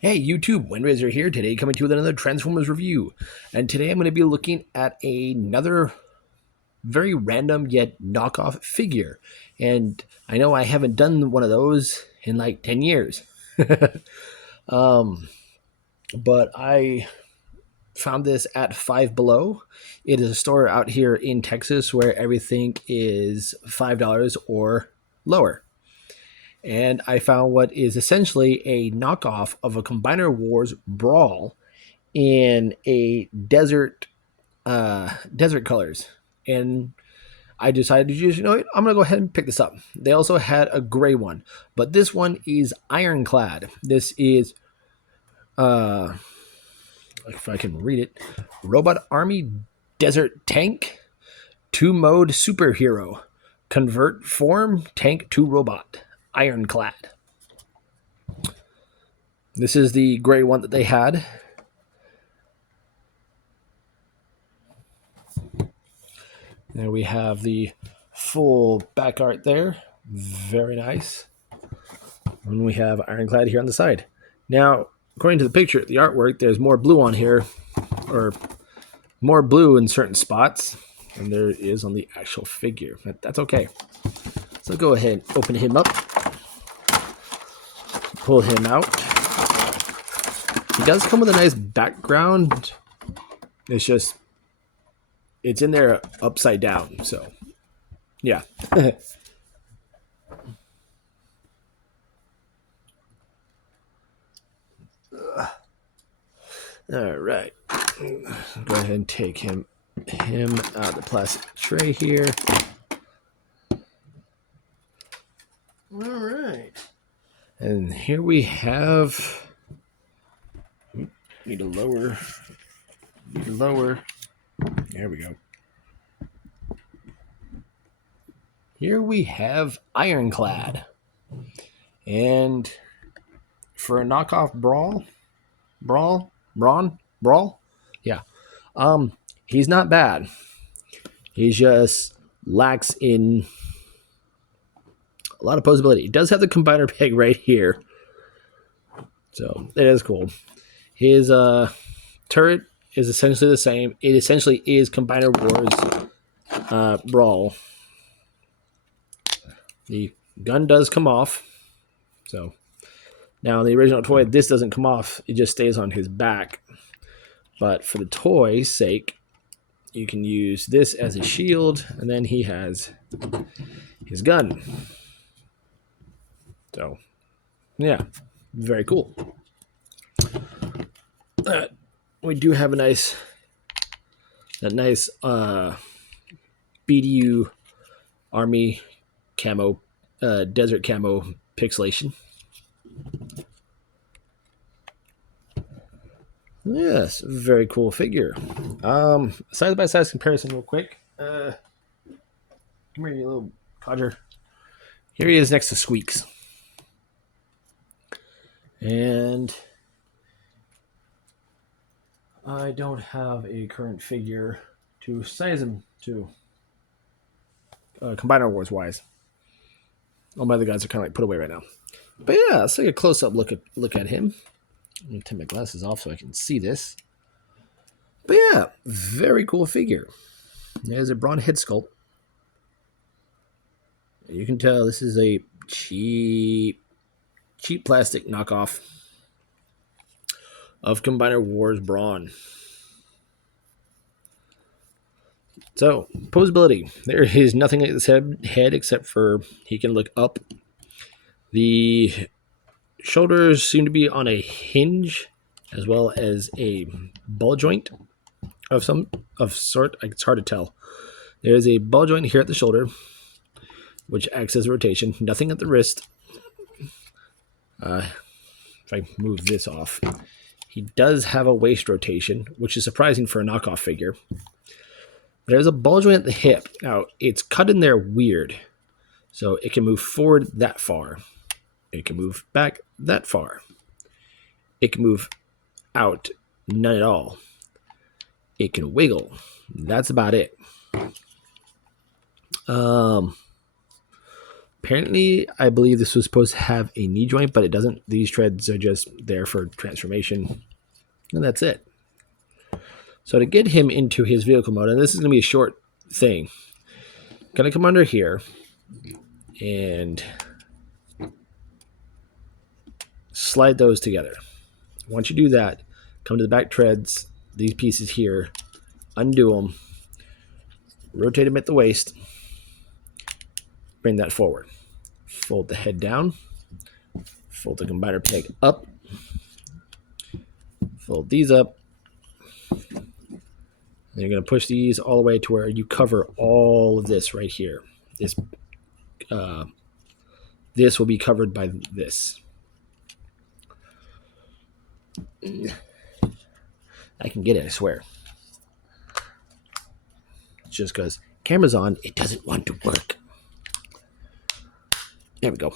Hey YouTube, Windraiser here, today coming to you with another Transformers review. And today I'm going to be looking at another very random yet knockoff figure. And I know I haven't done one of those in like 10 years. um, but I found this at Five Below. It is a store out here in Texas where everything is $5 or lower. And I found what is essentially a knockoff of a Combiner Wars Brawl in a desert colors. And I decided to just, I'm gonna go ahead and pick this up. They also had a gray one, but this one is ironclad. This is if I can read it, Robot Army Desert Tank 2-mode superhero. Convert form tank to robot. Ironclad. This is the gray one that they had. There we have the full back art there. Very nice. And we have ironclad here on the side. Now, according to the picture, the artwork, there's more blue on here, or more blue in certain spots than there is on the actual figure. But that's okay. So go ahead and open him up. Pull him out. He does come with a nice background. It's just, it's in there upside down, so yeah. All right, go ahead and take him out of the plastic tray here. All right, and here we have. Need to lower. There we go. Here we have Ironclad. And for a knockoff Brawl? Yeah. He's not bad. He just lacks in a lot of posability. He does have the combiner peg right here. So it is cool. His turret is essentially the same. It essentially is Combiner Wars Brawl. The gun does come off. So now in the original toy, this doesn't come off. It just stays on his back. But for the toy's sake, you can use this as a shield, and then he has his gun. So, yeah, very cool. We do have a nice BDU Army camo, desert camo pixelation. Yes, very cool figure. Size by size comparison, real quick. Come here, you little codger. Here he is next to Squeaks, and I don't have a current figure to size him to. Combiner Wars wise. All my other guys are kind of like put away right now. But yeah, let's take a close up look at him. Let me take my glasses off so I can see this. But yeah, very cool figure. There's a bronze head sculpt. You can tell this is a cheap plastic knockoff of Combiner Wars Brawn. So, posability. There is nothing like this head except for he can look up. The shoulders seem to be on a hinge as well as a ball joint of some sort. It's hard to tell. There's a ball joint here at the shoulder, which acts as a rotation. Nothing at the wrist. If I move this off, he does have a waist rotation, which is surprising for a knockoff figure. There's a ball joint at the hip. Now, it's cut in there weird. So it can move forward that far. It can move back that far. It can move out none at all. It can wiggle. That's about it. Apparently, I believe this was supposed to have a knee joint, but it doesn't. These treads are just there for transformation, and that's it. So to get him into his vehicle mode, and this is going to be a short thing, going to come under here and slide those together. Once you do that, come to the back treads, these pieces here, undo them, rotate them at the waist, bring that forward. Fold the head down, fold the combiner peg up, fold these up, and you're going to push these all the way to where you cover all of this right here. This will be covered by this. I can get it, I swear. It's just because camera's on, it doesn't want to work. There we go.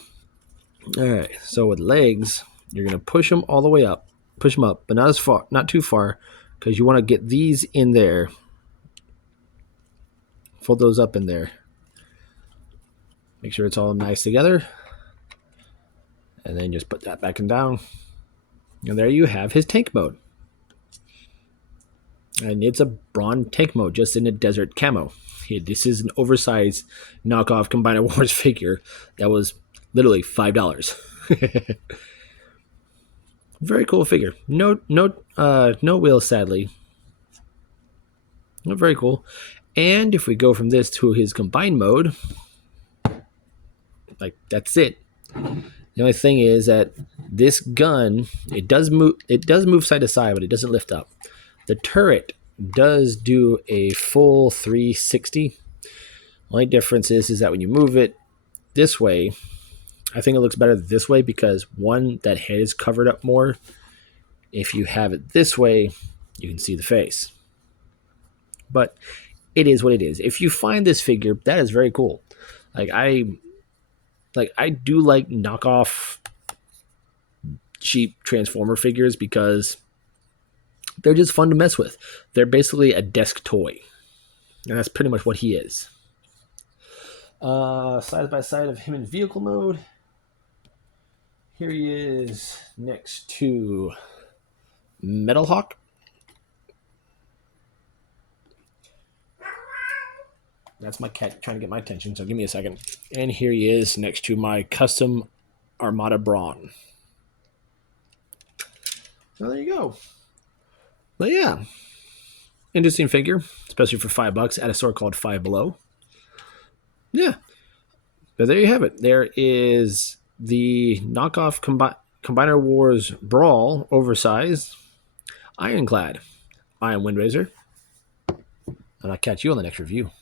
All right, so with legs, you're going to push them all the way up. Push them up, but not as far, not too far, because you want to get these in there. Fold those up in there. Make sure it's all nice together. And then just put that back and down. And there you have his tank mode. And it's a brawn tank mode, just in a desert camo. This is an oversized knockoff Combiner Wars figure that was literally $5. Very cool figure. No wheels, sadly. Very cool. And if we go from this to his combined mode, like that's it. The only thing is that this gun, it does move side to side, but it doesn't lift up. The turret does do a full 360. Only difference is that when you move it this way, I think it looks better this way because one, that head is covered up more. If you have it this way, you can see the face. But it is what it is. If you find this figure, that is very cool. I do like knockoff cheap Transformer figures because they're just fun to mess with. They're basically a desk toy. And that's pretty much what he is. Side by side of him in vehicle mode. Here he is next to Metal Hawk. That's my cat trying to get my attention, so give me a second. And here he is next to my custom Armada Brawn. So there you go. But yeah, interesting figure, especially for $5 at a store called Five Below. Yeah, but there you have it. There is the knockoff Combiner Wars Brawl, oversized, ironclad. I am Windraiser, and I'll catch you on the next review.